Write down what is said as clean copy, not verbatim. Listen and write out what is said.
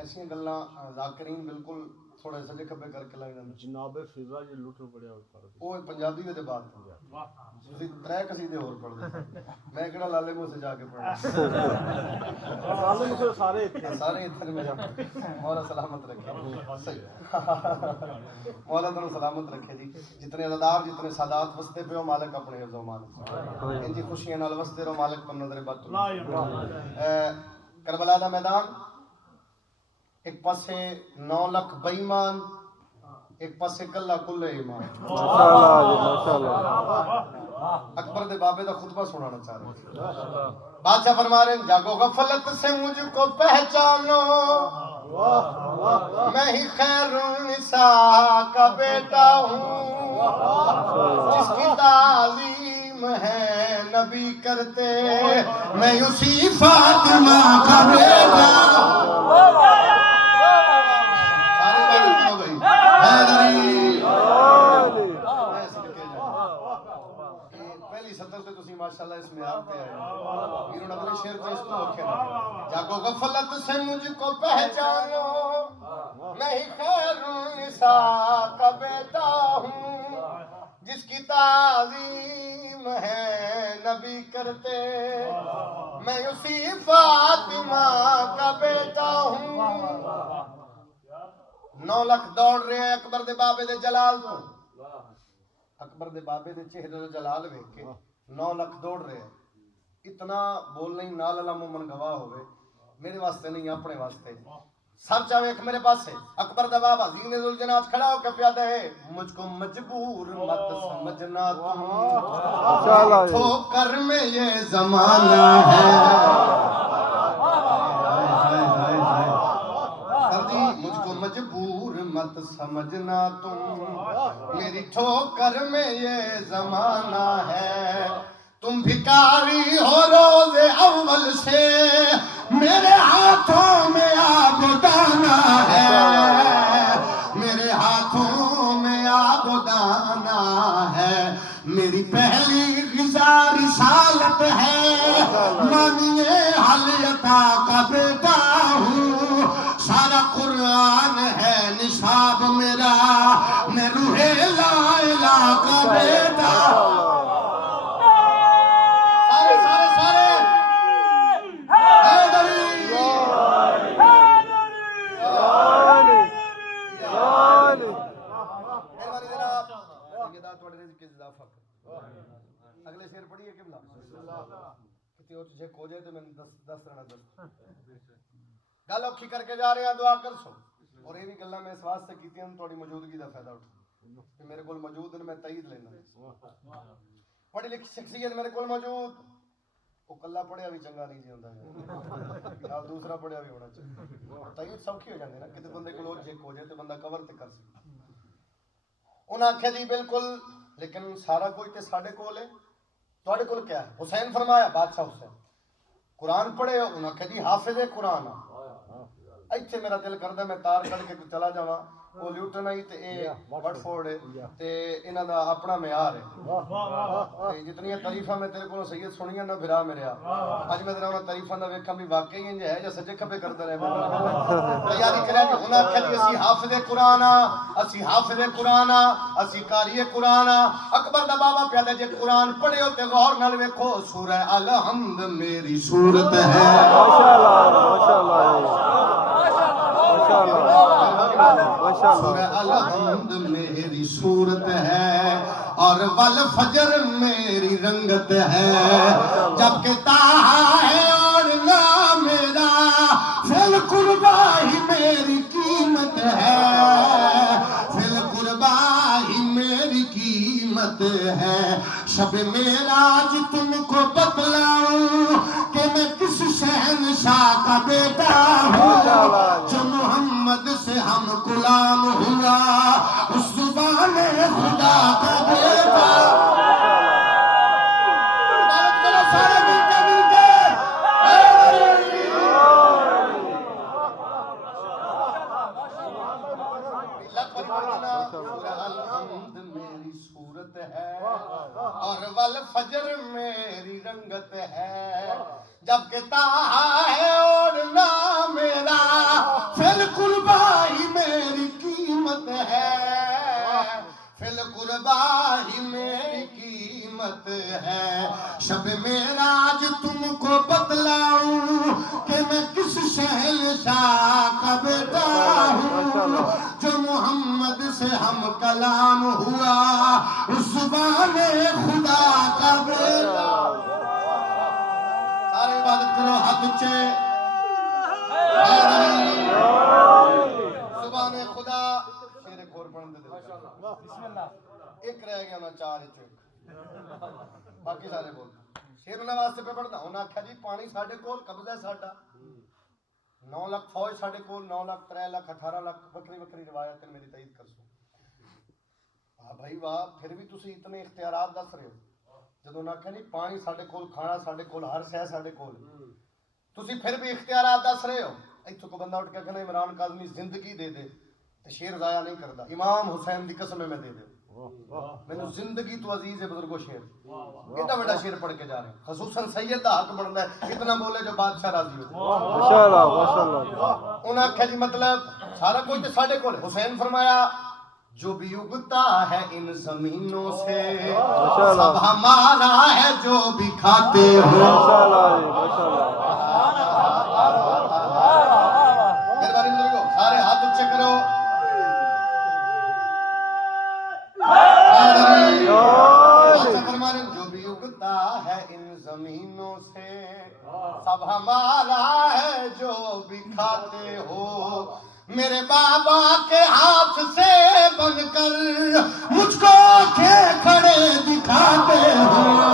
ایسی گلاں ذاکرین بالکل تھوڑے سجے کھبے کر کے لگ جاندے جناب فضا جی لٹر پڑیا وہ پنجابی دے بعد تسی ترے قصیدے اور پڑھ دے میں کہڑا لالے کو سے جا کے پڑھا سارے اتنے میں مولا سلامت رکھے مولا تنوں سلامت رکھے جی جتنے عزادار جتنے سادات وستے پہ ہو مالک اپنے حفظ و امان ان جی خوشیاں نال وستے رہو مالک پر نظر بد کربلا دا میدان ایک پاسے 9 لاکھ بے ایمان ایک پاسے کلا کل ایمان اکبر دے بابے دا خطبہ سنانا چاہ رہے ہیں بادشاہ فرما رہے ہیں جاگو غفلت سے مجھ کو پہچانو میں ہی خیر النساء کا بیٹا ہوں جس کی تعظیم ہے نبی کرتے میں اسی فاطمہ کا بیٹا پہلی سطر سے تسی ماشاءاللہ اس میں آتے ہیں میرے اگلے شعر پہ اس کو رکھے جاگو غفلت سے مجھ کو پہچانو میں ہی خیر النساء کا بیٹا ہوں جس کی تعظیم ہے نبی کرتے میں اسی فاطمہ کا بیٹا ہوں 9 لاکھ دوڑ رہے ہیں اکبر دے بابے دے جلال تو اکبر دے بابے دے چہرے دے جلال ویکھ کے 9 لاکھ دوڑ رہے ہیں اتنا بول نہیں نال اللہ مومن گواہ ہوئے میرے واسطے نہیں اپنے واسطے سر چاہے ایک میرے پاس ہے اکبر دا بابا زین ذوالجنات کھڑا ہو کے پیادہ ہے مجھ کو مجبور مت سمجھنا تم ٹھوکر میں یہ زمانہ ہے مجھ کو مجبور مت سمجھنا تم میری ٹھوکر میں یہ زمانہ ہے تم بھکاری ہو روز اول سے میرے ہاتھوں میں آب دانا ہے میرے ہاتھوں میں آب دانا ہے میری پہلی غذا رسالت ہے مانیے حل عطا کا بیٹا ہوں سارا قرآن ہے نصاب میرا میں روح لا الہ کا بیٹا اگلے شعر پڑھیے قبلہ کتی اور تجھے کھو جائے تو میں دس رہنا گل اوکھی کر کے جا رہے ہیں دعا کر سو اور یہ بھی گلہ میں اس واسطے کیتی ہیں تھوڑی موجودگی دا فائدہ اٹھا کہ میرے کول موجود ہیں میں تائید لینا پڑھی لکھی شخصیت میرے کول موجود وہ کلا پڑھیا بھی چنگا نہیں جی ہوتا ہے دوسرا پڑھیا بھی ہونا چاہیے تائید سوکھی ہو جاندے نا کتے بندے کو لوگ جیک ہو جائے تو بندہ کور تے کر سکتا انہاں آکھیا جی بالکل لیکن سارا کوئی تے ساڈے کول ہے تواڈے کول کیا ہے حسین فرمایا بادشاہ حسین قرآن پڑھے ہو انہاں آکھیا جی حافظ قرآن ایتھے میرا دل کردا میں تار کڈ کے چلا جاواں وہ لیوٹن آئی تے اے وٹ فورڈ ہے تے انہاں دا اپنا معیار ہے تے جتنی تعریفاں میں تیرے کولوں سید سنیاں نہ بھرا میرا اج میں تیرا تعریفاں دا ویکھاں بھی واقعی انج ہے یا سجے کھبے کردا رہے تیاری کرا جی انہاں آکھیا جی اسی حافظ قرآن اسی حافظ قرآن اسی قاری قرآن اکبر دا بابا پیادہ جے قرآن پڑھے ہو تے غور نال ویکھو سورہ الحمد میری سورت ہے سورہ الحمد میری صورت ہے اور والفجر میری رنگت ہے جبکہ تاہا ہے اور لا میرا فی القربہ ہی میری قیمت ہے فی القربہ ہی میری قیمت ہے شب معراج تم کو بتلاؤں کہ میں کس شہنشاہ کا بیٹا ہوں جو محمد سے ہم غلام ہوا اس زبان خدا کا بیٹا الحمد میری صورت ہے اور والفجر میری رنگت ہے جبکہ تاہا ہے اور لا میرا فی شاہ کا بیٹا ہوں جو محمد سے ہم کلام ہوا زبان خدا کا بیٹا. سارے عبادت کرو ہاتھ اونچے. زبان خدا. شیر ایک اور پڑھن دے بسم اللہ. ایک رہ گیا نا چار باقی سارے بول. شیر انہاں واسطے پہ پڑھنا. انہاں آکھیا جی پانی ساڈے کول قبضہ ہے ساڈا. 9 لاکھ فوج ساڈے کول 9 لاکھ 3 لاکھ 18 لاکھ وکری وکری روایت میری تائید کر سو. واہ بھائی واہ پھر بھی تسی اتنے اختیارات دس رہے ہو. جدوں انہاں آکھیا نہیں پانی ساڈے کول کھانا ساڈے کول ہر شے ساڈے کول تسی پھر بھی اختیارات دس رہے ہو. ایتھوں کو بندہ اٹھ کے کہنا عمران کاظمی زندگی دے دے تے شیر ضائع نہیں کردا. امام حسین دی قسم میں دے دے مینوں زندگی تو عزیز ہے بزرگو شیر. ایڈا بڑا شیر پڑھ کے جا رہے ہیں. خصوصاً سید دا حق بندا ہے اتنا بولے جو بادشاہ راضی ہو. ماشاءاللہ ماشاءاللہ. انہاں آکھیا جی مطلب سارا کچھ تے ساڈے کول. حسین فرمایا جو بھی اگتا ہے ان زمینوں سے سب ہمارا ہے جو بھی کھاتے ہو. مہربانی بزرگو سارے ہاتھ اونچے کرو. فرمانے جو بھی اگتا ہے ان زمینوں سے سب ہمارا ہے جو بھی کھاتے ہو. میرے بابا کے ہاتھ سے بن کر مجھ کو کھڑے دکھاتے ہو.